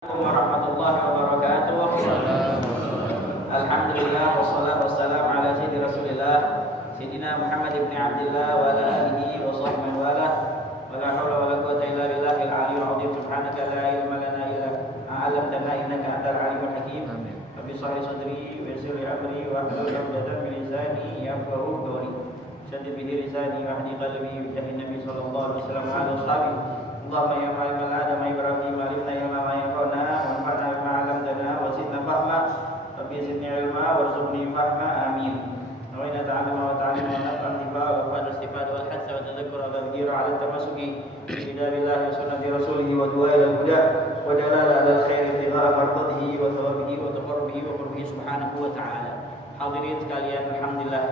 Warahmatullahi wabarakatuh. Alhamdulillah wassalatu wassalamu ala sayyidi Rasulillah Sayyidina Muhammad ibn Abdillah wa ala alihi wa sahbihi wa ala wa la hawla wa la quwwata illa billahil aliyyil azim. Subhanaka la ilma lana illa ma 'allamtana innaka antal alimul hakim. Rabbi shrah li sadri wa yassir li amri wa hlul 'uqdatam min lisani yafqahu qawli. Shaddid bihi lisani wa hdi qalbi bi jahin nabi sallallahu alaihi wasallam wa ala ashabihi. Allahumma ya ma'alimal adam Ibrahim alimna ya ma yaqana wa anfa'na bima 'allamtana wa zidna fahma rabbi zidni ilma warzuqni fahma amin. Wa inna ta'allama wa ta'allama wa naf'an tifa'a wa fa'al istifada wal hadsa wa tadhakkura wa ghira 'ala tamasuki bi kitabillahi wa sunnati rasulih wa du'a ila huda wa dalala 'ala khairi ibtigha'a mardatihi wa thawabihi wa taqarrubihi wa qurbihi subhanahu wa ta'ala. Hadirin sekalian, alhamdulillah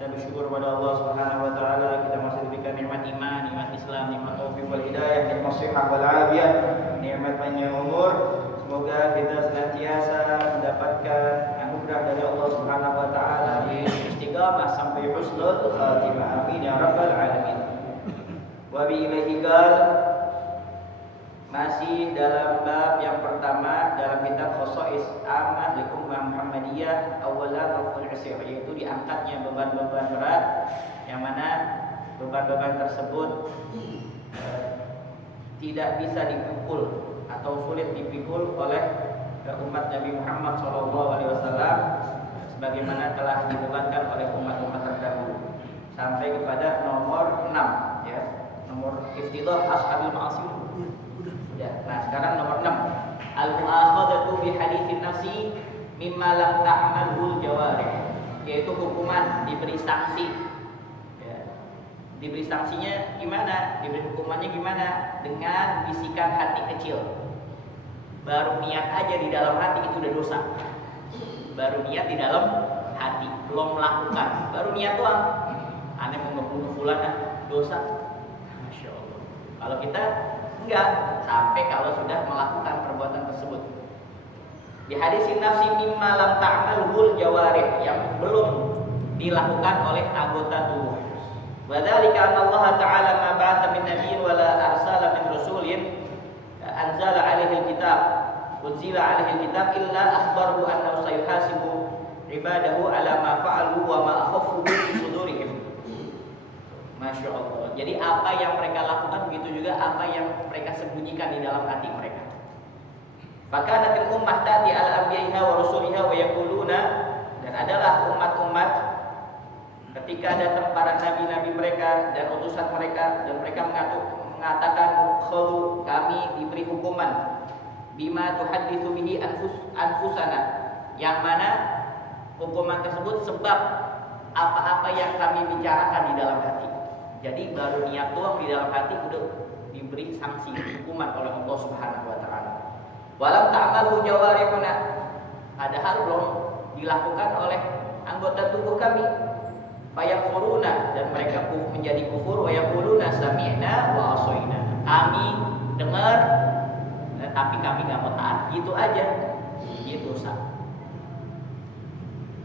dan bersyukur pada Allah Subhanahu wa taala kita masih diberikan nikmat iman, nikmat Islam, nikmat taufik wal hidayah, nikmat shihah wal afiyah, nikmat panjang umur. Semoga kita senantiasa mendapatkan anugerah dari Allah Subhanahu wa taala istiqamah sampai husnul khatimah. Amin ya rabbal alamin. Wa bi ilaihi qal, masih dalam bab yang pertama dalam kitab Khosais Ammah li Ummah Muhammadiyah awalan raful isir, yaitu diangkatnya beban-beban berat yang mana beban-beban tersebut tidak bisa dipikul atau sulit dipikul oleh umat Nabi Muhammad SAW sebagaimana telah dibebankan oleh umat-umat terdahulu sampai kepada nomor 6 ya, nomor iftidah ashabil ma'asi. Ya, nah sekarang nomor 6, al-mu'akhadatu bi haditsin nafsi mimma lam ta'malul jawarih, yaitu hukuman diberi sanksi. Ya. Diberi sanksinya gimana? Diberi hukumannya gimana? Dengan bisikan hati kecil. Baru niat aja di dalam hati itu udah dosa. Baru niat di dalam hati, belum melakukan. Baru niat doang. Aneh mau ngebunuh fulan, dosa. Masya Allah. Kalau kita enggak, sampai kalau sudah melakukan perbuatan tersebut. Di hadisin nafsi mimma lam ta'malul jawarih, yang belum dilakukan oleh anggota tubuh. Wa dzalika anna Allah ta'ala ma ba'atha min nabiyyin wa la arsala min rasulin anzala 'alaihi alkitab unzila 'alaihi alkitab illa akhbarahu annahu sayuhasibu ibadahu 'ala ma fa'alu wa ma akhafu fi sudurihim. Masya Allah. Jadi apa yang mereka lakukan begitu juga apa yang mereka sembunyikan di dalam hati mereka. Fakanatil ummah ta'ti ala anbiya'iha wa rusuliha wa yaquluna, dan adalah umat-umat ketika datang para nabi-nabi mereka dan utusan mereka dan mereka mengatakan khulu, kami diberi hukuman bima tuhadditsu bihi anfusana, yang mana hukuman tersebut sebab apa-apa yang kami bicarakan di dalam hati. Jadi baru niat doang di dalam hati udah diberi sanksi hukuman oleh Allah Subhanahu wa taala. Walam ta'malu jawarihuna, padahal belum dilakukan oleh anggota tubuh kami. Fayakfuruna, dan mereka menjadi kufur, wa yaquluna sami'na wa asaina. Kami dengar tapi kami enggak mau taat. Gitu aja. Itu dosa.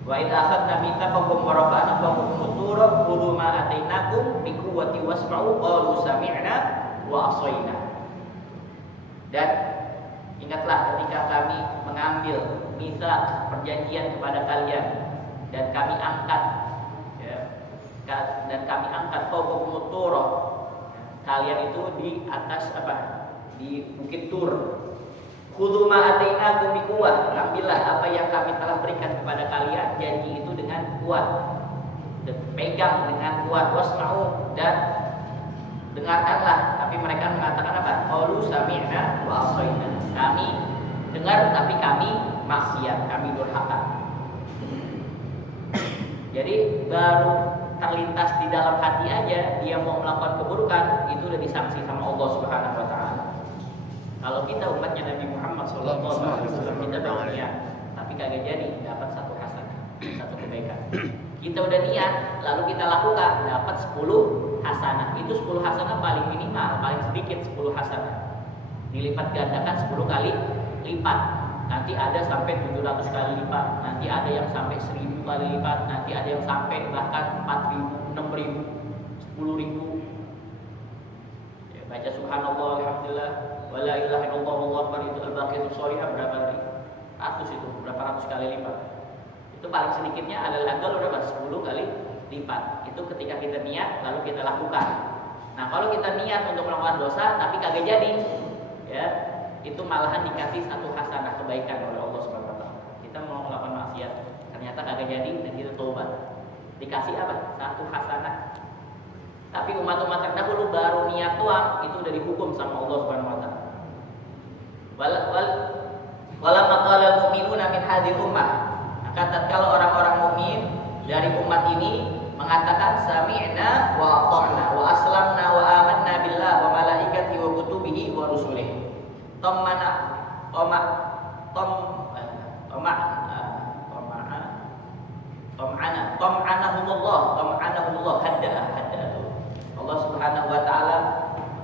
Wa idza akhadna mitsaqakum wa rafa'na fawqakum at-tura khudhu ma atainakum bi quwwati wasma'u qalu sami'na wa asaina. Dan ingatlah ketika kami mengambil mitsaq perjanjian kepada kalian dan kami angkat fawqakum at-tura, kalian itu di atas di bukit Tur. Khudhu ma atainakum biquwwah, ambillah apa yang kami telah berikan kepada kalian, janji itu dengan kuat, pegang dengan kuat, wasma'u, dan dengarkanlah. Tapi mereka mengatakan apa? Qalu sami'na wa asaina, kami dengar tapi kami maksiat, kami durhaka. Jadi baru terlintas di dalam hati aja dia mau melakukan keburukan, itu udah disanksi sama Allah Subhanahu wa taala. Kalau kita umatnya Nabi Muhammad SAW, kita udah niat, tapi kagak jadi dapat satu hasanah, satu kebaikan. Kita udah niat, lalu kita lakukan, dapat 10 hasanah. Itu 10 hasanah paling minimal, paling sedikit 10 hasanah. Dilipat gandakan 10 kali lipat. Nanti ada sampai 700 kali lipat, nanti ada yang sampai 1000 kali lipat, nanti ada yang sampai bahkan 4000, 6000, 10.000. Ya, baca subhanallah, alhamdulillah, Wala ilaha illallah wallahu akbar itu al-baqiyatus sholihah berapa kali? Berapa ratus kali lipat. Itu paling sedikitnya adalah berapa? 10 kali lipat. Itu ketika kita niat lalu kita lakukan. Nah, kalau kita niat untuk melakukan dosa tapi kagak jadi, ya, itu malahan dikasih satu hasanah kebaikan oleh Allah Subhanahu wa taala. Kita mau melakukan maksiat, ternyata kagak jadi dan kita tobat. Dikasih apa? Satu hasanah. Tapi umat-umat terdahulu baru niat doang itu udah dihukum sama Allah Subhanahu wa taala. Walamma qala al-mu'minuna min hadhil ummah. Maka tatkala orang-orang mukmin dari umat ini mengatakan sami'na wa ata'na wa aslamna wa amanna billah wa malaikatihi wa kutubihi wa rusulihi. Tom'anahumullah hadda. Allah Subhanahu wa taala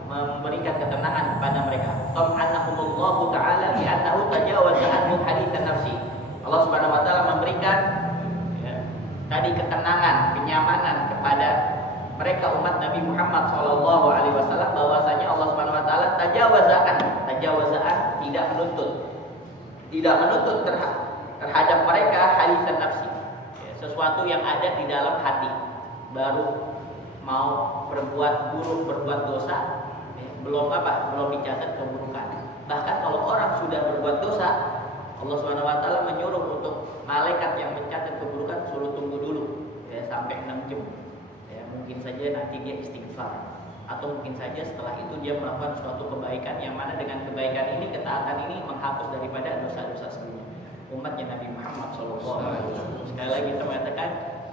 memberikan ketenangan kepada mereka. Tom'anahumullahu taala bi annahu tajawaza anhum haditsan nafsi. Allah Subhanahu wa taala memberikan tadi ketenangan, kenyamanan kepada mereka umat Nabi Muhammad sallallahu alaihi wasallam bahwasanya Allah Subhanahu wa taala tajawazaan tidak menuntut terhadap mereka haditsan nafsi. Sesuatu yang ada di dalam hati. Baru mau berbuat buruk, berbuat dosa, belum dicatat keburukan. Bahkan kalau orang sudah berbuat dosa, Allah Subhanahu wa taala menyuruh untuk malaikat yang mencatat keburukan suruh tunggu dulu sampai 6 jam. Mungkin saja nanti dia istighfar atau mungkin saja setelah itu dia melakukan suatu kebaikan yang mana dengan kebaikan ini, ketaatan ini menghapus daripada dosa-dosa sebelumnya. Umatnya Nabi Muhammad sallallahu alaihi wasallam. Sekali lagi kita mengatakan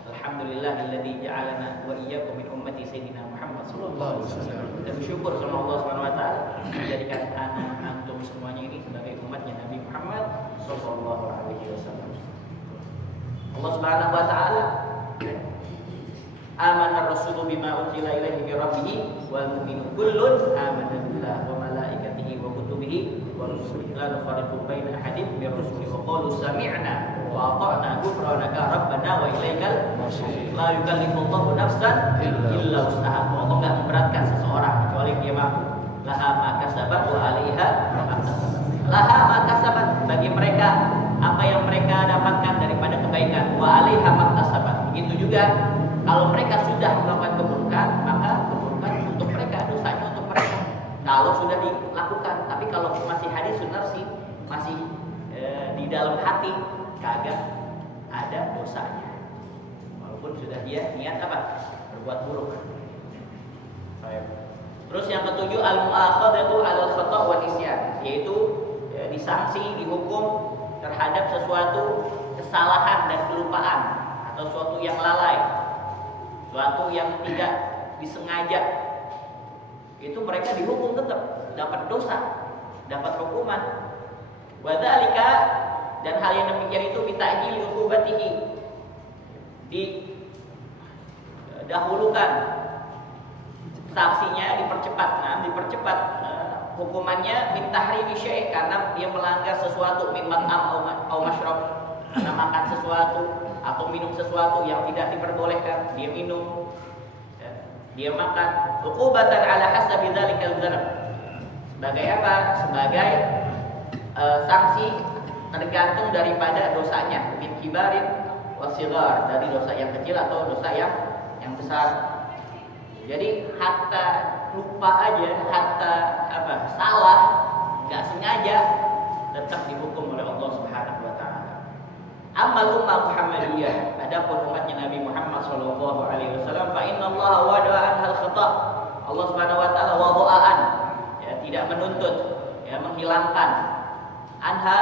alhamdulillahilladzi ja'alana wa iyyakum min ummati sayyidina Muhammad sallallahu alaihi wasallam. Kita bersyukur sama Allah Subhanahu wa taala menjadikan antum semuanya ini sebagai umatnya Nabi Muhammad sallallahu alaihi wasallam. Allah Subhanahu wa taala amana ar-rasulu bima unzila ilaihi min rabbih wal mu'minun kullun amana billahi wa malaikatihi wa kutubihi wa rusulihi la nufarriqu baina ahadin min rusulihi wa qalu sami'na wa ata'na ghufranaka rabbana wa ilaikal masir. La yukallifullahu nafsan illa wus'aha. Allah enggak memberatkan seseorang kecuali dia mampu. Laha ma kasabat wa 'alaiha ma kasabat. Laha ma kasabat, bagi mereka apa yang mereka dapatkan daripada kebaikan, wa 'alaiha ma kasabat. Begitu juga kalau mereka sudah melakukan keburukan, maka keburukan untuk mereka, dosanya untuk mereka. Kalau sudah dilakukan, tapi kalau masih hadisun nafsi, masih di dalam hati, kagak ada dosanya. Walaupun sudah dia niat apa? Berbuat buruk. Terus yang ketujuh, al-mu'akhadatu 'alal khata' wa nisyan, yaitu disanksi, dihukum terhadap sesuatu kesalahan dan kelupaan atau sesuatu yang lalai. Suatu yang tidak disengaja, itu mereka dihukum tetap, dapat dosa, dapat hukuman. Wadzalika, dan hal yang demikian itu bita'jili uqubatihi, didahulukan sanksinya, dipercepat hukumannya min tahrimi syai', karena dia melanggar sesuatu, min mat'am au masyrab, karena makan sesuatu atau minum sesuatu yang tidak diperbolehkan, dia minum, dia makan. Uqubatan ala hasabi dzalikal dzanab. Sebagai apa? Sebagai sanksi tergantung daripada dosanya, min kibarin wa sighar, dari dosa yang kecil atau dosa yang besar. Jadi hatta lupa aja, hatta salah, enggak sengaja, tetap dihukum oleh Allah Subhanahu wa taala. Amal ummah Muhammadiyah, adapun umatnya Nabi Muhammad sallallahu alaihi wasallam, fa innallaha wada'a anhal khata'. Allah Subhanahu wa taala wada'an, tidak menuntut, menghilangkan anha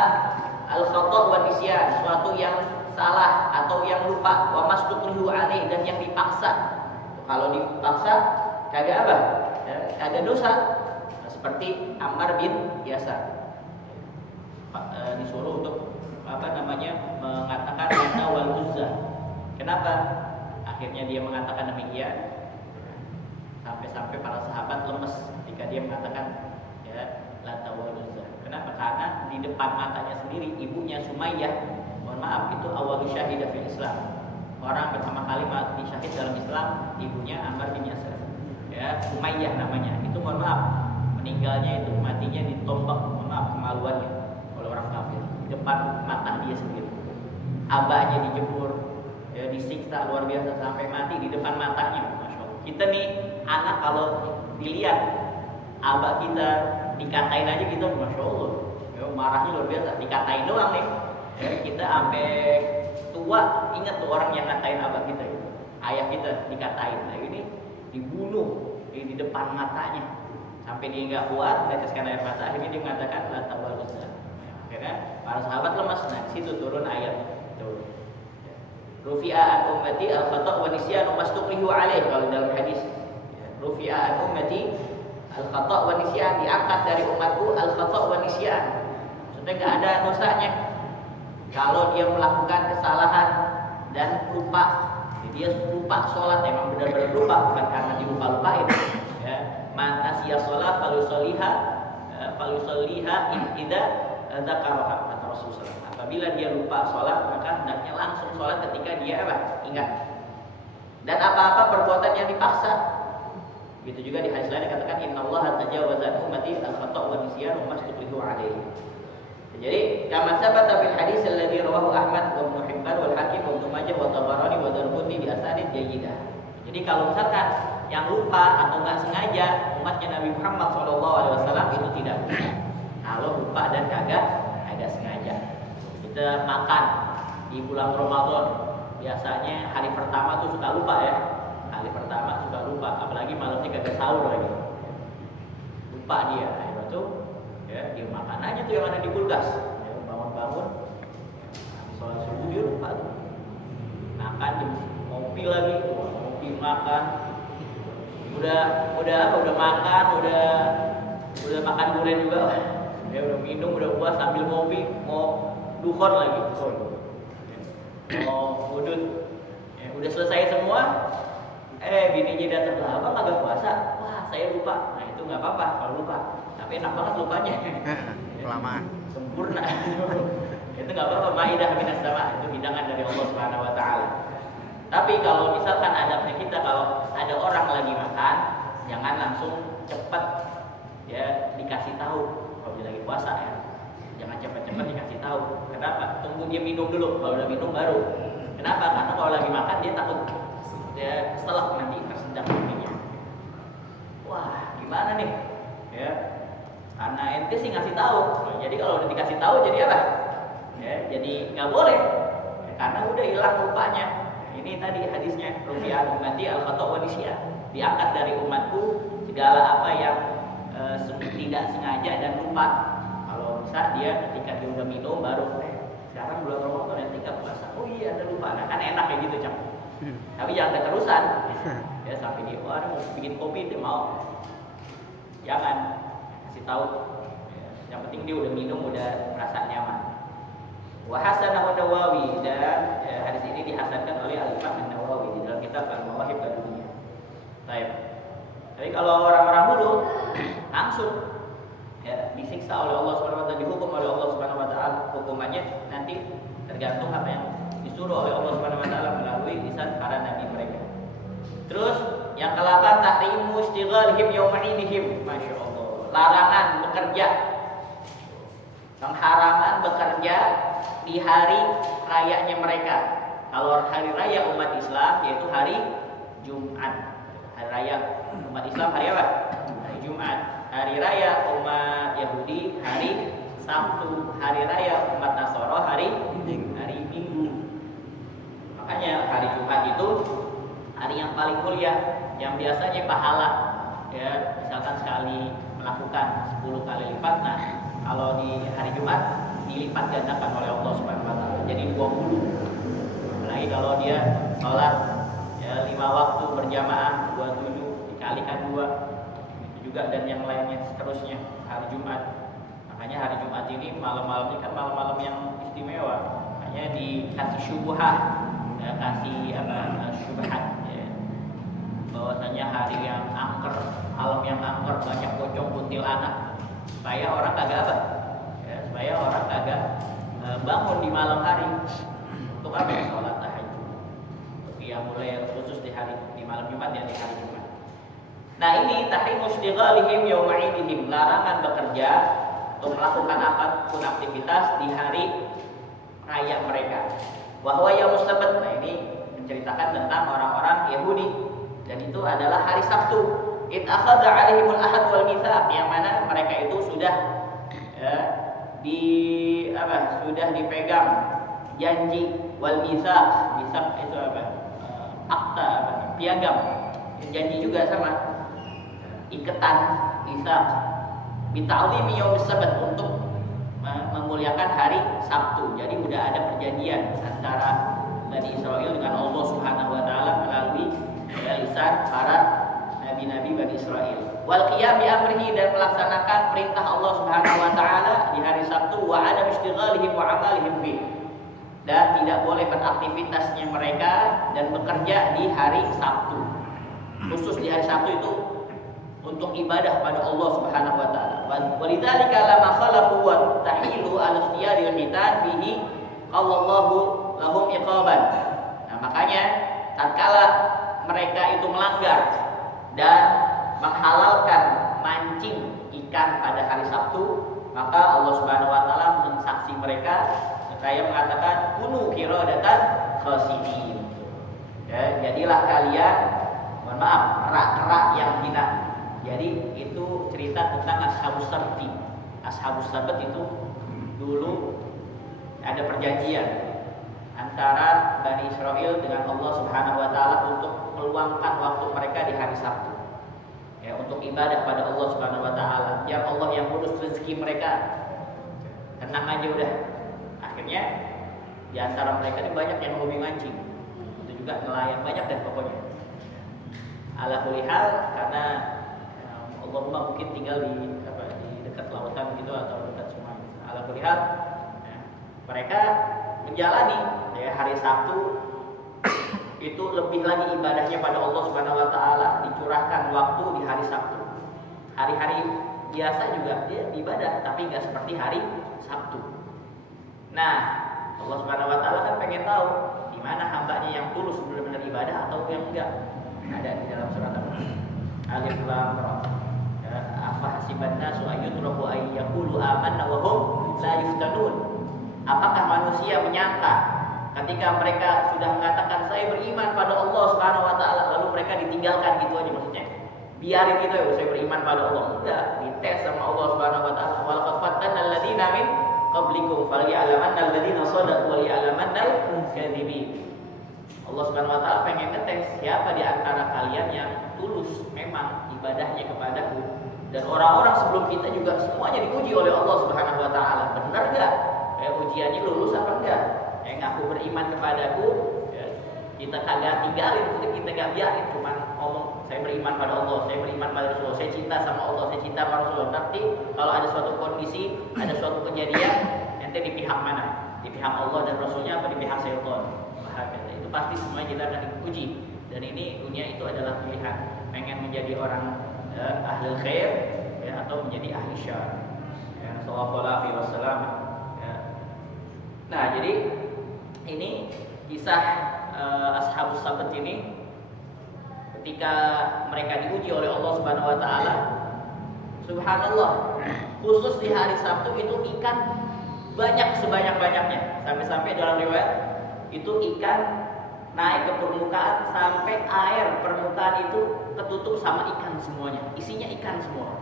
al khata' wa nisyan, suatu yang salah atau yang lupa, wa mastukrihu alaih, dan yang dipaksa. Kalau dipaksa kagak kagak dosa. Seperti Ammar bin Yasar disuruh untuk mengatakan Lata wal Uzza. Kenapa akhirnya dia mengatakan demikian? Sampai-sampai para sahabat lemes ketika dia mengatakan Lata wal Uzza. Kenapa? Karena di depan matanya sendiri ibunya Sumayyah, mohon maaf, itu awal syahidah fil Islam. Orang pertama kali mati syahid dalam Islam ibunya Ammar bin Yasar. Sumayyah namanya. Itu mohon maaf, meninggalnya itu matinya ditombak, maaf, kemaluannya oleh orang kafir di depan mata dia sendiri. Abahnya dijemur, ya, disiksa luar biasa sampai mati di depan matanya. Masya Allah. Kita nih anak kalau dilihat abah kita dikatain aja kita, Masya Allah, ya, marahnya luar biasa. Dikatain doang nih, ya, kita sampai tua ingat tuh orang yang ngatain abah kita, gitu. Ayah kita dikatain. Nah ini dibunuh di depan matanya sampai dia nggak kuat, teteskan air mata. Akhirnya dia mengatakan la tawal usna. Akhirnya para sahabat lemas. Nah di situ turun ayat tuh. Rufi'a an ummati al-khata' wa nisyan mastuqrihu alaih, kalau dalam hadis. Rufi'a an ummati al-khata' wa nisyan, diangkat dari umatku al-khata' wa nisyan. Maksudnya nggak ada dosanya. Kalau dia melakukan kesalahan dan lupa, dia lupa sholat, emang benar-benar lupa, bukan karena dia lupa-lupain. Ya, man nasiya sholat falyusalliha idza dzakaraha, kata Rasulullah. Apabila dia lupa sholat, maka hendaknya langsung sholat ketika dia ingat. Dan apa-apa perbuatan yang dipaksa. Begitu juga di hadis lain dikatakan innallaha tajawaza an ummati al-khata' wa nisyan wa mastuqrihu alaihi. Jadi kama sabata fil hadis alladhi rawahu Ahmad wa Ibnu Hibban wal Hakim wa Ibnu Majah wa Tabarani wa Darqutni bi asanid jayyidah. Jadi kalau misalkan yang lupa atau enggak sengaja umatnya Nabi Muhammad SAW itu tidak. Kalau lupa dan kagak sengaja. Kita makan di bulan Ramadan, biasanya hari pertama tuh suka lupa ya. Hari pertama suka lupa, apalagi malamnya kagak sahur lagi. Lupa dia. Akhirnya tuh ya, dia makan aja tuh yang ada di kulkas. Ya, bangun-bangun, sholat subuh dia lupa tuh. Makan ngopi lagi, ngopi makan. Udah makan, udah makan durian juga. Ya udah minum, udah puas sambil ngopi, mau dukhon lagi. Mau wudud. Ya, udah selesai semua. Bininya datang lah, abang agak puasa. Wah, saya lupa. Nah itu nggak apa-apa kalau lupa. Tapi enak banget lupanya. Kelamaan. Sempurna. Itu nggak apa-apa. Maidah minas sama, itu hidangan dari Allah Subhanahu Wa Taala. Tapi kalau misalkan adabnya kita, kalau ada orang lagi makan, jangan langsung cepat ya dikasih tahu. Kalau dia lagi puasa ya, jangan cepat-cepat dikasih tahu. Kenapa? Tunggu dia minum dulu. Kalau udah minum baru. Kenapa? Karena kalau lagi makan dia takut dia setelah nanti tersendat minumnya. Wah, gimana nih? Ya. Karena ente sih ngasih tahu. Jadi kalau udah dikasih tahu jadi apa? Ya, jadi nggak boleh. Ya, karena udah hilang rupanya. Ini tadi hadisnya, rufi'an ummati al-khata' wa nisyan. Diangkat dari umatku segala apa yang tidak sengaja dan lupa. Kalau bisa dia ketika dia udah minum baru sekarang bulan Ramadan nanti nggak puasa. Oh iya ada lupa. Nah, kan enak kayak gitu, Cak. Tapi jangan keterusan. Ya sampai dia mau bikin kopi dia mau. Jangan kasih tahu. Yang penting dia udah minum, udah merasa nyaman. Wa hasanahu Nawawi, dan hadis ini dihasankan oleh Al-Imam An-Nawawi di dalam kitab Al-Mawahib Ad-Dunya. Baik. Jadi kalau orang-orang dulu langsung ya disiksa oleh Allah Subhanahu wa taala, dihukum oleh Allah Subhanahu wa taala, hukumannya nanti tergantung apa yang disuruh oleh Allah Subhanahu wa taala melalui lisan para nabi mereka. Terus yang ke-8 tahrimu istighalihim yauma idihim. Masyaallah. Larangan bekerja. Pengharaman bekerja di hari rayanya mereka. Kalau hari raya umat Islam yaitu hari Jumat. Hari raya umat Islam hari apa? Hari Jumat. Hari raya umat Yahudi hari Sabtu. Hari raya umat Nasara hari Minggu. Makanya hari Jumat itu hari yang paling mulia, yang biasanya pahala ya, misalkan sekali melakukan 10 kali lipat. Nah, kalau di hari Jumat dilipat gandakan oleh Allah Subhanahu wa taala jadi 20. Apalagi kalau dia sholat ya 5 waktu berjamaah 27 dikalikan 2. Itu juga dan yang lainnya seterusnya hari Jumat. Makanya hari Jumat ini malam-malamnya kan malam-malam yang istimewa. Makanya dikasih syubhat, ya, kasih syubhat ya. Bahwasanya hari yang angker, malam yang angker, banyak pocong kuntilanak. Supaya orang kagak apa? Ya, supaya orang kagak bangun di malam hari untuk apa? Sholat tahajud. Untuk yang mulai khusus di malam Jumat ya, di hari Jumat. Nah ini tahrimu istighalihim yawma idihim, larangan bekerja atau melakukan apapun aktivitas di hari raya mereka. Wahwa yaumus sabat, nah ini menceritakan tentang orang-orang Yahudi, dan itu adalah hari Sabtu. Id akhadha 'alaihimul ahad wal mitsaq, yang mana mereka itu sudah sudah dipegang janji wal mitsaq. Mitsaq itu apa? Akta, piagam. Janji juga sama, ikatan mitsaq. Bita'zimi yaumis sabat, untuk memuliakan hari Sabtu. Jadi udah ada perjanjian antara Bani Israel dengan Allah Subhanahu wa taala melalui lisan para nabi-nabi Bani Israel. Wal qiyam bi amrihi, dan melaksanakan perintah Allah Subhanahu wa taala di hari Sabtu. Wa adam istighalihim wa amalihim fi, dan tidak boleh beraktivitasnya mereka dan bekerja di hari Sabtu. Khusus di hari Sabtu itu untuk ibadah pada Allah Subhanahu wa taala. Walidzalika lama khalafu wa tahilu al-ikhtiyari al-hitan fihi qallallahu lahum iqaban. Nah, makanya tatkala mereka itu melanggar dan menghalalkan mancing ikan pada hari Sabtu, maka Allah Subhanahu wa taala mensaksi mereka, seraya mengatakan kunu qiradatan khasirin. Ya, jadilah kalian, mohon maaf, kera-kera yang hina. Jadi itu cerita tentang Ashabus Sabti. Ashabus Sabat itu dulu ada perjanjian antara Bani Israel dengan Allah Subhanahu wa taala untuk meluangkan waktu mereka di hari Sabtu. Ya, untuk ibadah pada Allah Subhanahu wa taala. Biar Allah yang urus rezeki mereka. Tenang aja udah. Akhirnya di antara mereka ini banyak yang hobi mancing. Itu juga nelayan, banyak deh pokoknya. Ala kulli hal, karena Allahumma mungkin tinggal di dekat lautan gitu atau dekat sungai. Ala kulli hal, mereka menjalani hari Sabtu itu lebih lagi ibadahnya pada Allah Subhanahu wa taala, dicurahkan waktu di hari Sabtu. Hari-hari biasa juga dia ibadah, tapi enggak seperti hari Sabtu. Nah, Allah Subhanahu wa taala kan pengen tahu di mana hambanya yang tulus benar-benar ibadah atau yang enggak. Ada di dalam surat Alif Lam Ra. Afa hasiban nasu ayyutraku ay yaqulu amanna wa hum la yuftanun. Apakah manusia menyangka ketika mereka sudah mengatakan saya beriman pada Allah Subhanahu wa taala, lalu mereka ditinggalkan gitu aja, maksudnya biarin gitu ya, saya beriman pada Allah? Enggak, dites sama Allah Subhanahu wa taala. Wal qad fatanna alladziina min qablikum falya'lamanna alladziina shadaqu wa liya'lamanna al-kadzibin. Allah Subhanahu wa taala pengen ngetes siapa di antara kalian yang tulus memang ibadahnya kepadaku. Dan orang-orang sebelum kita juga semuanya diuji oleh Allah Subhanahu wa taala. Benar enggak? Ujiannya lulus apa enggak? Yang ngaku beriman kepadaku, kita kagak tinggalin, kita enggak biarin cuma ngomong saya beriman pada Allah, saya beriman pada Rasul, saya cinta sama Allah, saya cinta sama Rasul. Tapi kalau ada suatu kondisi, ada suatu kejadian, nanti di pihak mana? Di pihak Allah dan Rasulnya apa di pihak syaitan? Itu pasti semuanya kita akan diuji. Dan ini dunia itu adalah pilihan, pengen menjadi orang ahli khair atau menjadi ahli syar. Sallallahu alaihi wasallam. Nah, jadi ini kisah Ashabus Sabat ini ketika mereka diuji oleh Allah Subhanahu wa taala. Subhanallah, khusus di hari Sabtu itu ikan banyak sebanyak-banyaknya. Sampai-sampai dalam riwayat itu ikan naik ke permukaan sampai air permukaan itu ketutup sama ikan semuanya. Isinya ikan semua.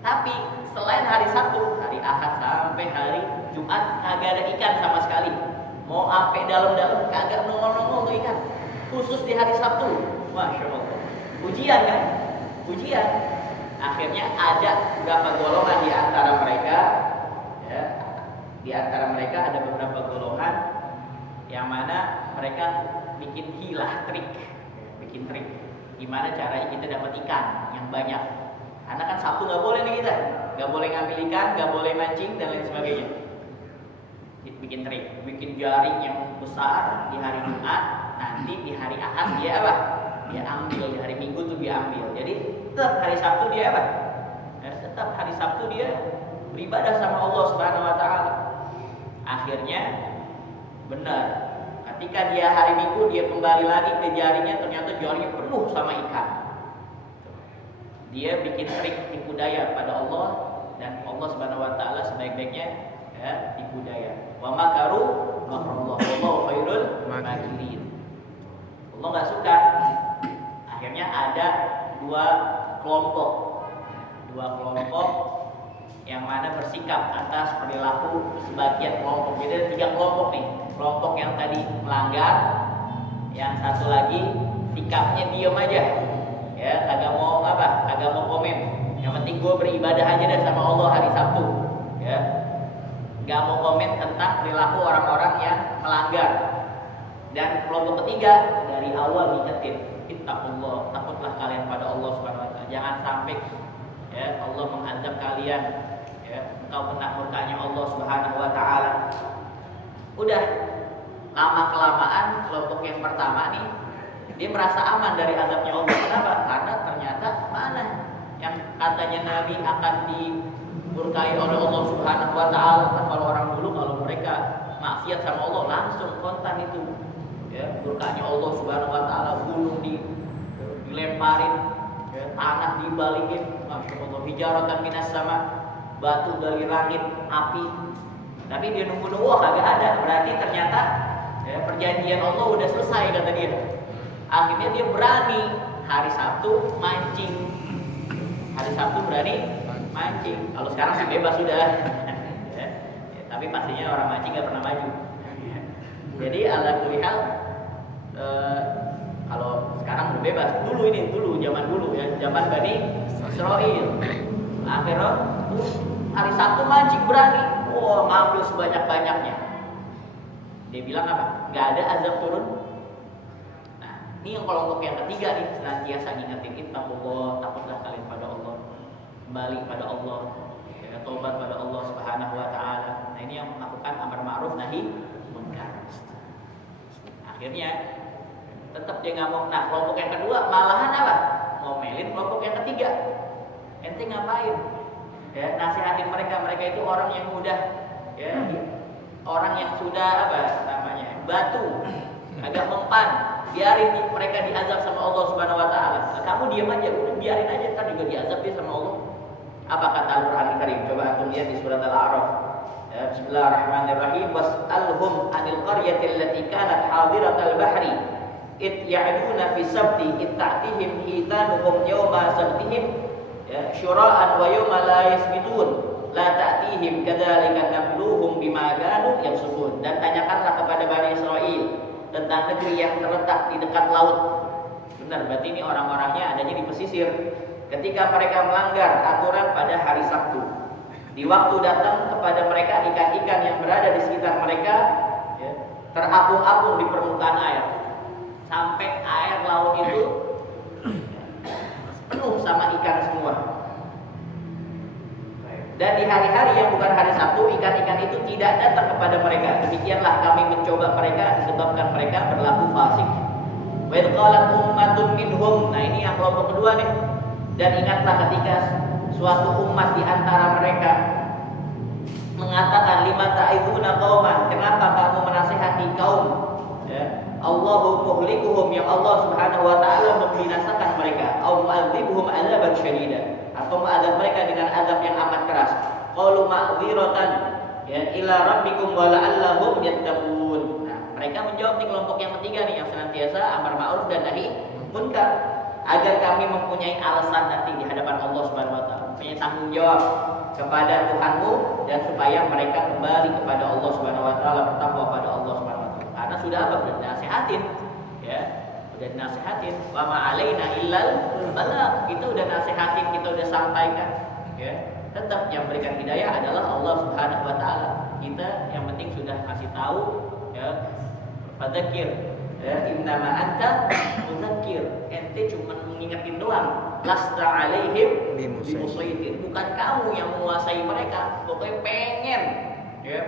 Tapi selain hari Sabtu, hari Ahad sampai hari Jumat kagak ada ikan sama sekali. Mau sampai dalam-dalam kagak nongol-nongol tuh ikan. Khusus di hari Sabtu. Masya Allah. Ujian kan? Ujian. Akhirnya ada beberapa golongan di antara mereka. Ya, di antara mereka ada beberapa golongan yang mana mereka bikin hilah, trik. Bikin trik. Gimana caranya kita dapat ikan yang banyak. Karena kan Sabtu nggak boleh nih kita, nggak boleh ngambil ikan, nggak boleh mancing dan lain sebagainya. Bikin trik, bikin jaring yang besar di hari Jumat, nanti di hari Ahad dia apa? Dia ambil, di hari Minggu tuh dia ambil. Jadi tetap hari Sabtu dia apa? Tetap hari Sabtu dia beribadah sama Allah Subhanahu wa taala. Akhirnya benar, ketika dia hari Minggu dia kembali lagi ke jaringnya, ternyata jaringnya penuh sama ikan. dia bikin trik tipu daya pada Allah, dan Allah Subhanahu wa taala sebaik-baiknya ya tipu daya. Wa makaru makrullah wallahu khairul makirin. Allah enggak suka. Akhirnya ada dua kelompok yang mana bersikap atas perilaku sebagian kelompok. Jadi ada 3 kelompok nih. Kelompok yang tadi melanggar, yang satu lagi sikapnya diam aja, ya kagak mau komen. Yang penting gue beribadah aja deh sama Allah hari Sabtu, ya nggak mau komen tentang perilaku orang-orang yang melanggar. Dan kelompok ketiga dari awal ngingetin, ittaqullah, takutlah kalian pada Allah Subhanahu wa taala. Jangan sampai ya Allah mengazab kalian, ya engkau kena murkanya Allah Subhanahu wa taala. Udah lama kelamaan kelompok yang pertama nih dia merasa aman dari azabnya Allah. Kenapa? Karena ternyata mana yang katanya Nabi akan dimurkai oleh Allah Subhanahu wa taala. Kalau orang dulu kalau mereka maksiat sama Allah langsung kontan itu, ya murkanya Allah Subhanahu wa taala, gunung dilemparin, ya, tanah dibalikin, masya Allah, hijaratan minas sama, batu dari langit, api. Tapi dia nunggu kagak ada. Berarti ternyata ya, perjanjian Allah udah selesai kata dia. Akhirnya dia berani hari Sabtu mancing. Hari Sabtu berani mancing. Kalau sekarang sih bebas sudah. Ya, tapi pastinya orang mancing nggak pernah maju. Jadi ala kulli hal, kalau sekarang udah bebas. Dulu zaman dulu ya, zaman Bani Israil. Akhirnya hari Sabtu mancing berani. Wah, ngambil sebanyak-banyaknya. Dia bilang apa? Nggak ada azab turun. Nah, ini yang kelompok yang ketiga nih, senantiasa ngingetin ittaqullah, takutlah kalian pada Allah, kembali pada Allah, ya, tobat pada Allah Subhanahu wa taala. Nah, ini yang melakukan amar ma'ruf nahi munkar. Akhirnya tetap dia nggak mau. Nah, kelompok yang kedua malahan apa? Ngomelin kelompok yang ketiga. Ente ngapain? Ya, nasihatin mereka itu orang yang mudah, ya, orang yang sudah batu, agak mempan, biarin mereka diazab sama Allah Subhanahu wa taala. Nah, kamu diam aja, udah biarin aja, ntar juga diazab dia sama Allah. Apa kata Al-Qur'an Karim? Coba antum lihat di surat Al-A'raf. Ya, bismillahirrahmanirrahim. Was'alhum 'anil qaryati allati kanat hadiratal bahri id ya'duna fi sabti id ta'tihim hitanuhum yawma sabtihim ya syura'an wa yawma la yasbitun la ta'tihim kadzalika nabluhum bima kanu yafsukun. Dan tanyakanlah kepada Bani Israil tentang negeri yang terletak di dekat laut. Benar, berarti ini orang-orangnya adanya di pesisir. Ketika mereka melanggar aturan pada hari Sabtu, di waktu datang kepada mereka ikan-ikan yang berada di sekitar mereka, ya, terapung-apung di permukaan air, sampai air laut itu penuh sama ikan semua. Dan di hari-hari yang bukan hari Sabtu, ikan-ikan itu tidak datang kepada mereka. Demikianlah kami mencoba mereka disebabkan mereka berlaku fasik. Wa idh qalat ummatun minhum. Nah, ini yang kelompok kedua nih. Dan ingatlah ketika suatu umat di antara mereka mengatakan, lima ta'iduna qauman, kenapa kamu menasihati kaum, ya, Allahu muhlikuhum, yang Allah Subhanahu wa taala membinasakan mereka, au mu'adzibuhum 'adzaban syadida, atau mengadab mereka dengan azab yang amat keras. Qalu ma'dziratan ya ila rabbikum wa la'allahum yattaqun. Nah, mereka menjawab di kelompok yang ketiga nih, yang senantiasa amar ma'ruf dan nahi munkar, agar kami mempunyai alasan nanti di hadapan Allah Subhanahu wa taala, punya tanggung jawab kepada Tuhanmu, dan supaya mereka kembali kepada Allah Subhanahu wa taala, bertakwa pada Allah Subhanahu wa taala. Karena sudah sudah nasihatin, ya, udah nasihatin, wa ma alaina illal balagh. Kita udah nasihatin, kita udah sampaikan, ya. Tetap yang berikan hidayah adalah Allah Subhanahu wa taala. Kita yang penting sudah kasih tahu, ya. Fadzakir, ya, innama anta mudzakir, ente cuma mengingetin doang, lasta alaihim bimusaitir, bukan kamu yang menguasai mereka. Pokoknya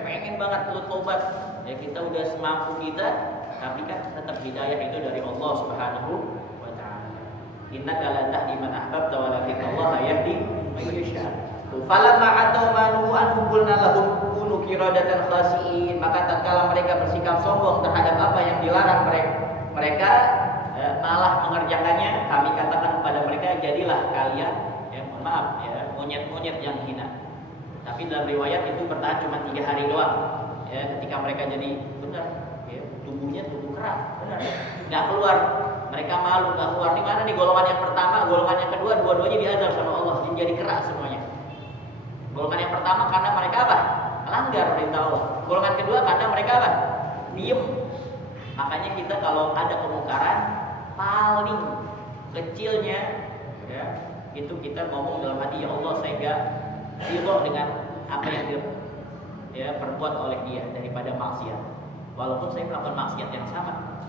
pengen banget lu tobat, ya, kita udah semampu kita, tapi kan tetap hidayah itu dari Allah Subhanahu wa taala. Innaka la tahdi man ahbabta walakin Allah yahdi man yasha. Falamma atau manu anhu qulna lahum kunu qiradatan khasiin. Maka tatkala mereka bersikap sombong terhadap apa yang dilarang mereka malah mengerjakannya, kami katakan kepada mereka, jadilah kalian maaf ya, monyet-monyet yang hina. Tapi dalam riwayat itu bertahan cuma 3 hari doang. Ya, ketika mereka jadi benar, ya, tubuhnya tubuh kera, benar, nggak keluar. Mereka malu nggak keluar. Di mana nih golongan yang pertama, golongan yang kedua, dua-duanya diazab sama Allah, jadi kera semuanya. Golongan yang pertama karena mereka apa? Melanggar perintah Allah. Golongan kedua karena mereka apa? Diem. Makanya kita kalau ada kemungkaran paling kecilnya, ya, itu kita ngomong dalam hati, ya Allah saya nggak ridho dengan apa yang dia perbuat oleh dia daripada maksiat. Walaupun saya melakukan maksiat yang sama,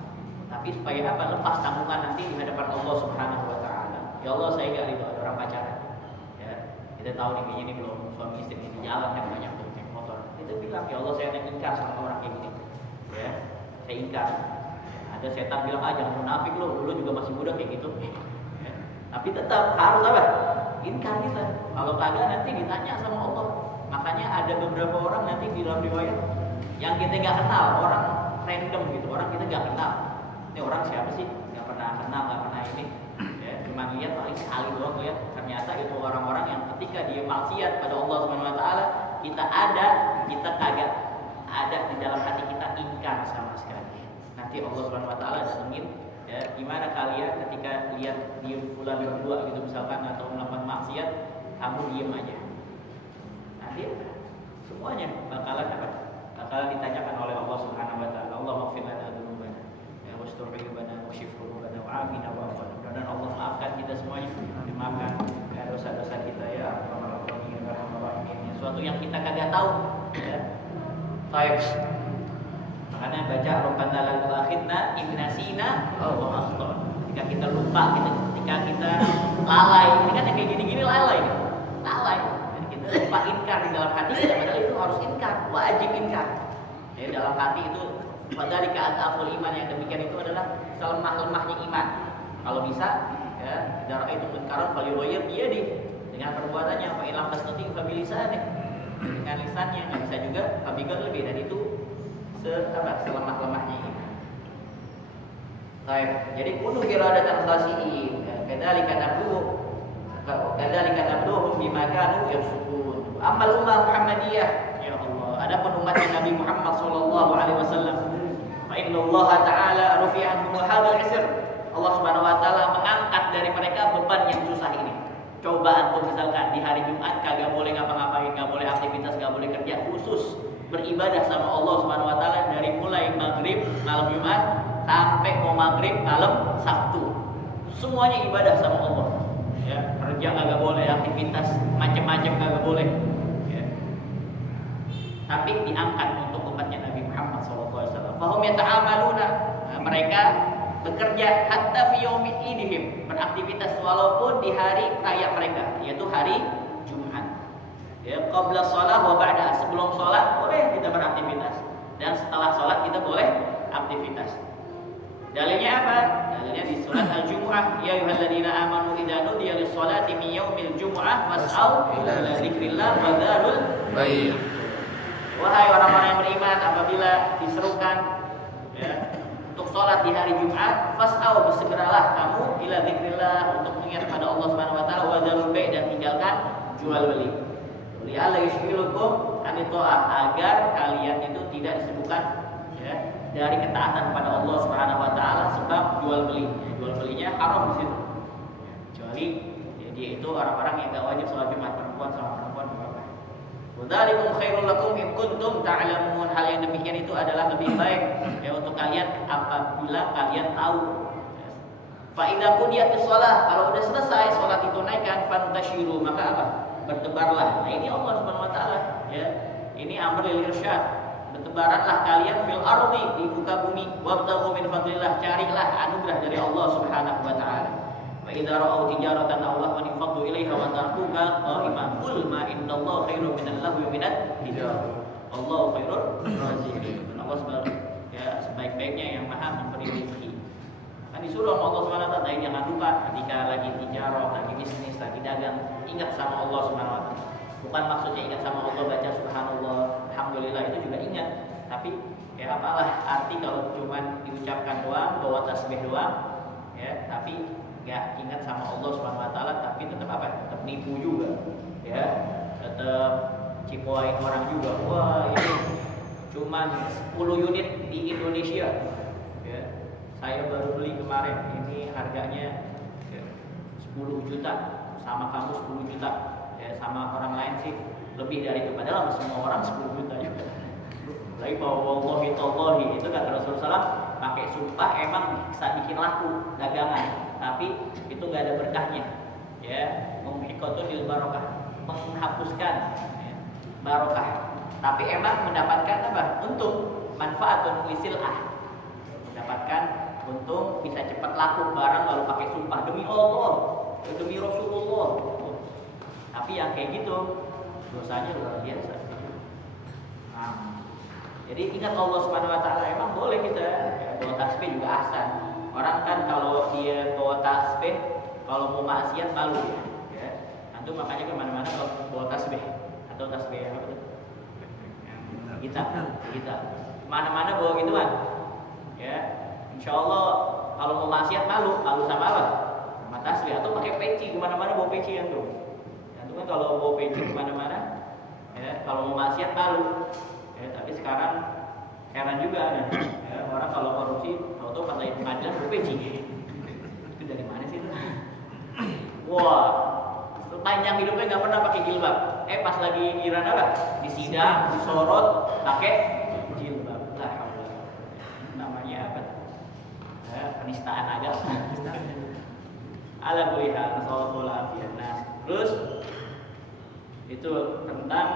tapi supaya apa? Lepas tanggungan nanti di hadapan Allah Subhanahu wa taala. Ya Allah saya nggak ridho ada orang pacaran. Ya, kita tahu nih kayaknya ini belum suami istri di jalan kan banyak tuh naik motor. Itu bilang, ya Allah saya ingkar sama orang kayak gini. Ya, saya ingkar. Ada setan bilang, jangan munafik lo, dulu juga masih muda kayak gitu. Ya, tapi tetap harus apa? Ingkar kita. Kalau kagak nanti ditanya sama Allah. Makanya ada beberapa orang nanti di dalam riwayat yang kita nggak kenal, orang random gitu, orang kita nggak kenal. Ini orang siapa sih? Nggak pernah kenal, nggak pernah ini. Ya, cuma lihat paling sekali doang lihat. Ternyata itu orang-orang yang ketika dia maksiat pada Allah Subhanahu Wa Taala, kita kagak ada di dalam hati kita ingkar sama sekali. Nanti Allah Subhanahu Wa Taala datengin. Ya, gimana kalian ketika lihat dia bulan berdua gitu misalkan atau melakukan maksiat, kamu diem aja. Nanti semuanya bakalan ditanyakan oleh Allah Subhanahu Wa Taala. Allah maghfir lana dzunubana, ya wastur qulubana waghfir qulubana wa'afina wa'fu. Dan Allah maafkan kita semuanya, dimaafkan ya, dosa-dosa kita ya Ar-Rahman. Suatu yang kita kagak tahu. Ya. Baik. Makanya baca Rabbana la tu'akhidna in nasina aw akhtana. Ketika kita lupa, ketika kita lalai, ini kan yang kayak gini-gini lalai. Dan kita lupa inkar di dalam hati kita, padahal itu harus inkar, wajib inkar. Ya, dalam hati itu padhalika ataful iman, yang demikian itu adalah selemah-lemahnya iman. Kalau bisa ya, darah itu munkaran falyughayyir biyadi, dengan perbuatannya, fa ilam tastati fa bilisanih, dengan lisannya, enggak bisa juga fabiqal lebih dari itu selemah-lemahnya iman. Baik, jadi kunu iradatan khasiin, kadzalika nabluhum bima kanu yafsukun. Amal ummah Muhammadiyah, ya Allah, adapun umat Nabi Muhammad sallallahu alaihi wasallam, fa inna Allah taala rafi'a anhum hadzal isr. Allah Subhanahu wa taala mengangkat dari mereka beban yang susah ini. Coba antum misalkan di hari Jumat kagak boleh ngapa-ngapain, enggak boleh aktivitas, enggak boleh kerja, khusus beribadah sama Allah Subhanahu wa taala dari mulai maghrib malam Jumat sampai mau maghrib malam Sabtu. Semuanya ibadah sama Allah. Ya, kerja kagak boleh, aktivitas macam-macam kagak boleh. Ya. Tapi diangkat untuk umatnya Nabi Muhammad SAW. Fahum yata'amaluna, mereka bekerja hatta fi yaumi idihim, beraktivitas walaupun di hari raya mereka, yaitu hari Jumat. Ya, qabla shalah wa ba'da, sebelum salat boleh kita beraktivitas dan setelah salat kita boleh aktivitas. Dalilnya apa? Dalilnya di surat Al-Jumu'ah, ya ayyuhalladzina amanu idza nudiya lis-shalati min yaumil jumu'ah fas'au ila dzikrillah wa dzarul bai'. Wahai orang-orang yang beriman, apabila diserukan ya, untuk sholat di hari Jumat, fas'au, bersegeralah kamu ila dzikrillah, untuk mengingat pada Allah Subhanahu wa taala, wa dzarul bai', dan tinggalkan jual beli. Li'alla yushghilukum an ta'ah, agar kalian itu tidak disibukkan ya, dari ketaatan pada Allah Subhanahu wa taala, sebab jual beli. Ya, jual belinya haram di situ. Ya, kecuali ya, dia itu orang-orang yang enggak wajib sholat Jumat, perempuan sama perempuan apa. Wadzalikum khairul lakum in kuntum ta'lamun. Hal yang demikian itu adalah lebih baik ya untuk kalian apabila kalian tahu. Fa idza qudiyatis shalah, kalau sudah selesai salat ditunaikan, fantashiru, maka apa? Bertebarlah. Nah, ini Allah Subhanahu wa taala ya. Ini amr lil irsyad. Bertebaranlah kalian fil ardi, di muka bumi, wabtaghu min fadlillah, carilah anugerah dari Allah Subhanahu wa taala. Wa idza ra'aw tijaratan aw lahwan infaddu ilaiha wa tarkuka qa'iman qul ma innallaha khairun minal lahwi wa minat tijarah. Allahu khairur raziqin. Allah Subhanahu ya, sebaik-baiknya yang Maha memberi rezeki. Kan disuruh Allah Subhanahu wa taala, jangan lupa ketika lagi tijarah, lagi bisnis, lagi dagang, ingat sama Allah Subhanahu wa taala. Bukan maksudnya ingat sama Allah baca subhanallah, alhamdulillah, itu juga ingat. Tapi ya apalah arti kalau cuma diucapkan doang, bawa tasbih doang, ya, tapi nggak ingat sama Allah Subhanahu Wa Taala, tapi tetap apa? Tetap nipu juga, ya, tetap cipoain orang juga. Wah, ini cuman 10 unit di Indonesia, ya. Saya baru beli kemarin, ini harganya ya, 10 juta, sama kamu 10 juta, ya, sama orang lain sih lebih dari itu. Padahal semua orang 10 juta juga. Lagi bahwa wallahi tallahi itu kata Rasulullah SAW, pakai sumpah emang bisa bikin laku dagangan, tapi itu nggak ada berkahnya, ya. Mumhiqatul barokah, menghapuskan ya, barokah. Tapi emang mendapatkan apa? Untung, manfaatun wisilah, mendapatkan untung, bisa cepat laku barang lalu pakai sumpah demi Allah, demi Rasulullah. Tapi yang kayak gitu dosanya luar biasa. Nah, jadi ingat Allah Subhanahu Wa Taala, emang boleh kita ya, bawa tasbih juga ahsan. Orang kan kalau dia bawa tasbih, kalau mau maksiat malu ya. Nanti makanya kemana-mana kalau bawa tasbih atau tasbih yang apa tuh? Kita mana-mana bawa gituan. Ya, insya Allah kalau mau maksiat malu sama apa? Sama tasbih atau pakai peci, kemana-mana bawa peci yang tuh. Yang tuh kan kalau bawa peci kemana-mana, ya kalau mau maksiat malu. Ya, tapi sekarang heran juga kan, ya, orang kalau korupsi tahu-tahu pas lagi pengadilan berpeci. Itu dari mana sih itu? Wah, sepanjang hidupnya nggak pernah pakai jilbab. Pas lagi giliran apa? Di sidang, disorot, pakai jilbab. Lah, namanya apa? Ya, penistaan agama. Ala kulli hal, sallallahu alaihi wasallam. Terus itu tentang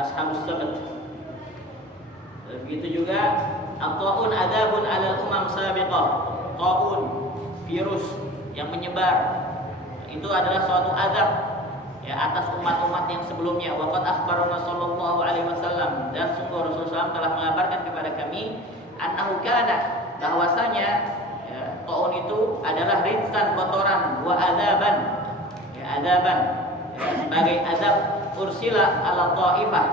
ashabus sabat. Begitu juga at-taun adzabun 'alal umam sabiqah. Taun, virus yang menyebar, itu adalah suatu azab ya atas umat-umat yang sebelumnya. Waqad akhbarana sallallahu alaihi wasallam, dan sungguh Rasulullah SAW telah mengabarkan kepada kami annahu kana, bahwasanya ya, taun itu adalah rinsan, kotoran, wa adaban ya, adaban ya, sebagai azab ursila ala ta'ifah,